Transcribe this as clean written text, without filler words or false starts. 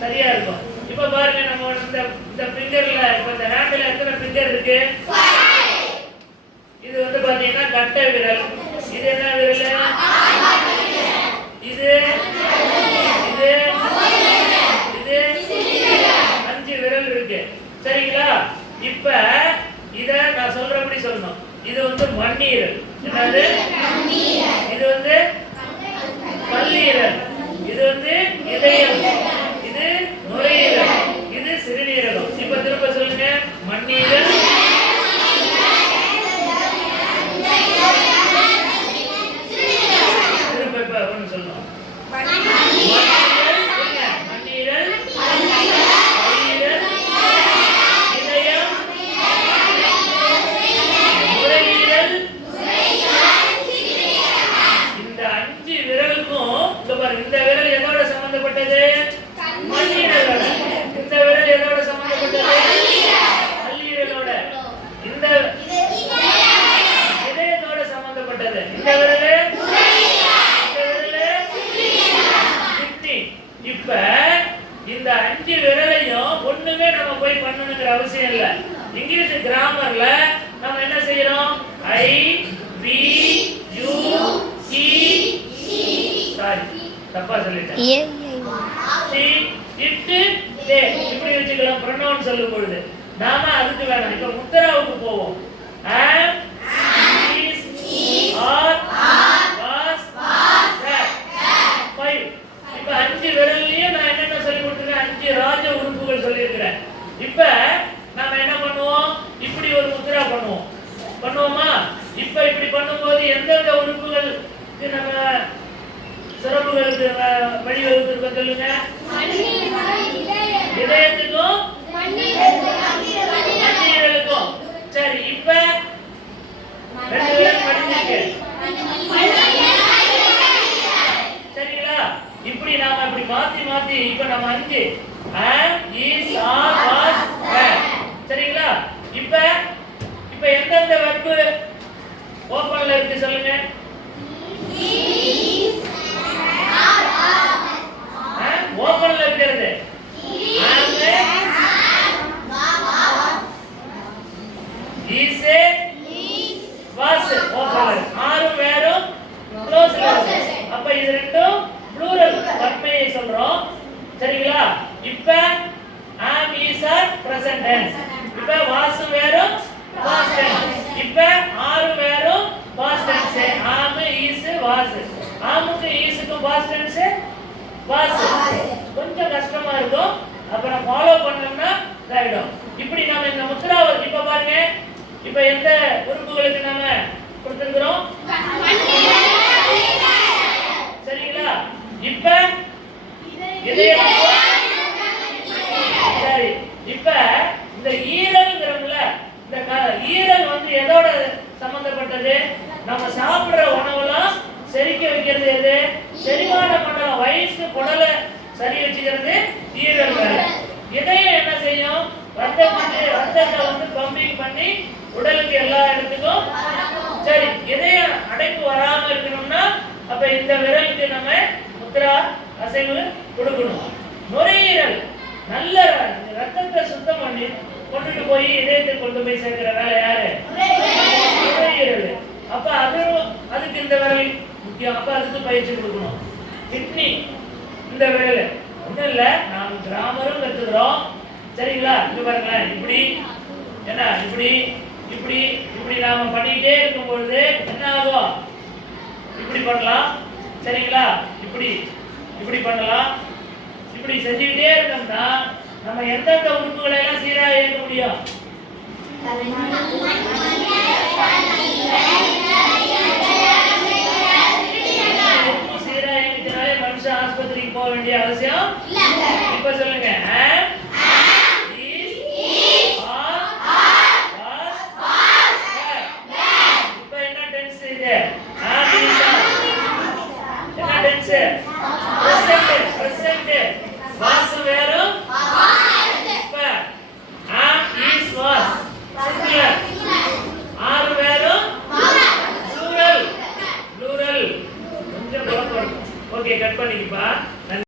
சரியா இருக்கும். இப்ப பாருங்க நம்ம இந்த ஃபிங்கர்ல இப்ப இந்த ஹேண்ட்ல எத்தனை ஃபிங்கர் இருக்கு? இது வந்து பாத்தீங்கன்னா கட்டை விரல். இது என்ன விரல்? இது இது இது 5 விரல் இருக்கு. சரிங்களா? இப்ப இத நான் சொல்றபடி சொல்லணும். இது வந்து மண்ணீரல். என்னது? இது வந்து கல்லீரல். இது வந்து இதயம். இது நுரையீரல். இது சிறுநீரகம். இப்ப திரும்ப சொல்லுங்க. மண்ணீரல், இந்த விரல் எதோட சம்பந்தப்பட்டது? மண்ணீரலோட. இந்த விரல் எதோட சம்பந்தப்பட்டது? கல்லீரலோட. இந்த இதயத்தோட சம்பந்தப்பட்டது. இந்த விரல் கிட்னி. இப்ப இந்த 5 விரலையும் ஒண்ணுமே நம்ம போய் பண்ணணுங்கிற அவசியம் இல்ல. இங்கிலீஷ் கிராமர்ல நம்ம என்ன செய்யறோம்? ஐ பி யூ சி தப்பா சொல்லிட்டேன். இப்படி வச்சுக்கலாம் ப்ரொனவுன் சொல்லும் பொழுது. நாம அதுக்கு வேணாம். இப்ப முத்திராவுக்கு போவோம். am, is, are, was, were. 5. இப்ப 5 விரல்லையும் நான் என்னென்ன சொல்லி கொடுத்துருக்கேன்? 5 ராஜ உறுப்புகள் சொல்லியிருக்கிறேன். இப்ப நாம என்ன பண்ணுவோம்? இப்படி ஒரு முத்திரா பண்ணுவோமா? இப்ப இப்படி பண்ணும்போது எந்தெந்த உறுப்புகள் நம்ம சிறப்புகளுக்கு வழிவகுத்து சொல்லுங்க. இதயத்துக்கும் மண்ணீரலுக்கும். சரி, இப்ப 2 விரல் படிச்சிருக்கு. சரிங்களா? இப்படி நாம இப்படி மாத்தி இப்ப நம்ம 5 am, is, are, was, were. சரிங்களா? இப்ப எந்தெந்த வெர்பு ஓபன்ல இருக்கு சொல்லுங்க. ஓபன்ல இருக்கிறது ஆறும் வேறும் க்ளோஸ்ல இருக்கு. அப்ப இது ரெண்டும் ப்ளூரல் வன்மையை சொல்றோம். சரிங்களா? இப்ப am, is, are present tense. இப்ப was வேறும் past tense. இப்ப ஆறும் வேறும் past tense. am, is, was. amக்கு isக்கும் past tense was. கொஞ்சம் கஷ்டமா இருக்கும். அப்ப நான் ஃபாலோ பண்ணோம்னா இதாயிடும். இப்படி நாம இந்த முத்ரா இப்ப பாருங்க. இப்ப எந்த உறுப்புகளுக்கு நாம கொடுத்திருக்கிறோம்? சரிங்களா? இப்ப இதயம். சரி, இப்ப இந்த ஈரல்ங்கறதுல இந்த ஈரல் வந்து எதோட சம்பந்தப்பட்டது? நம்ம சாப்பிடுற உணவுலாம் செரிக்க வைக்கிறது எது? செரிமான மண்டலம், வயிற்று குடலை சரி வச்சுக்கிறது ஈரல் வேலை. இதயம் என்ன செய்யும்? ரத்தத்தை வந்து பம்பிங் பண்ணி உடலுக்கு எல்லா இடத்துக்கும். சரி, இதயம் அடைப்பு வராம இருக்கணும்னா அப்ப இந்த விரலுக்கு நம்ம முத்ரா அசைவு கொடுக்கணும். நுரையீரல் நல்ல ரத்தத்தை சுத்தம் பண்ணி கொண்டுட்டு போய் இதயத்தை கொண்டு போய் சேர்க்கிற வேலை யாரு? நுரையீரல். அப்ப அதுக்கு இந்த விரல் முக்கியம். அப்ப அதுக்கு பயிற்சி கொடுக்கணும். கிட்னி இந்த விரல் ஒண்ணும் இல்ல, நாம் கிராமரும் கத்துக்கிறோம். சரிங்களா? இங்க பாருங்களேன். இப்படி என்ன இப்படி இப்படி இப்படி நாம பண்ணிட்டே இருக்கும் பொழுது என்ன ஆகும்? இப்படி பண்ணலாம். சரிங்களா? இப்படி பண்ணலாம். இப்படி செஞ்சுக்கிட்டே இருக்கோம்னா நம்ம எந்தெந்த உறுப்புகளை எல்லாம் சீரா இயக்க முடியும்? சீரா இயக்கினாலே மனுஷன் ஆஸ்பத்திரிக்கு போக வேண்டிய அவசியம். இப்ப சொல்லுங்க. Okay, cut பண்ணிக்கப்பா.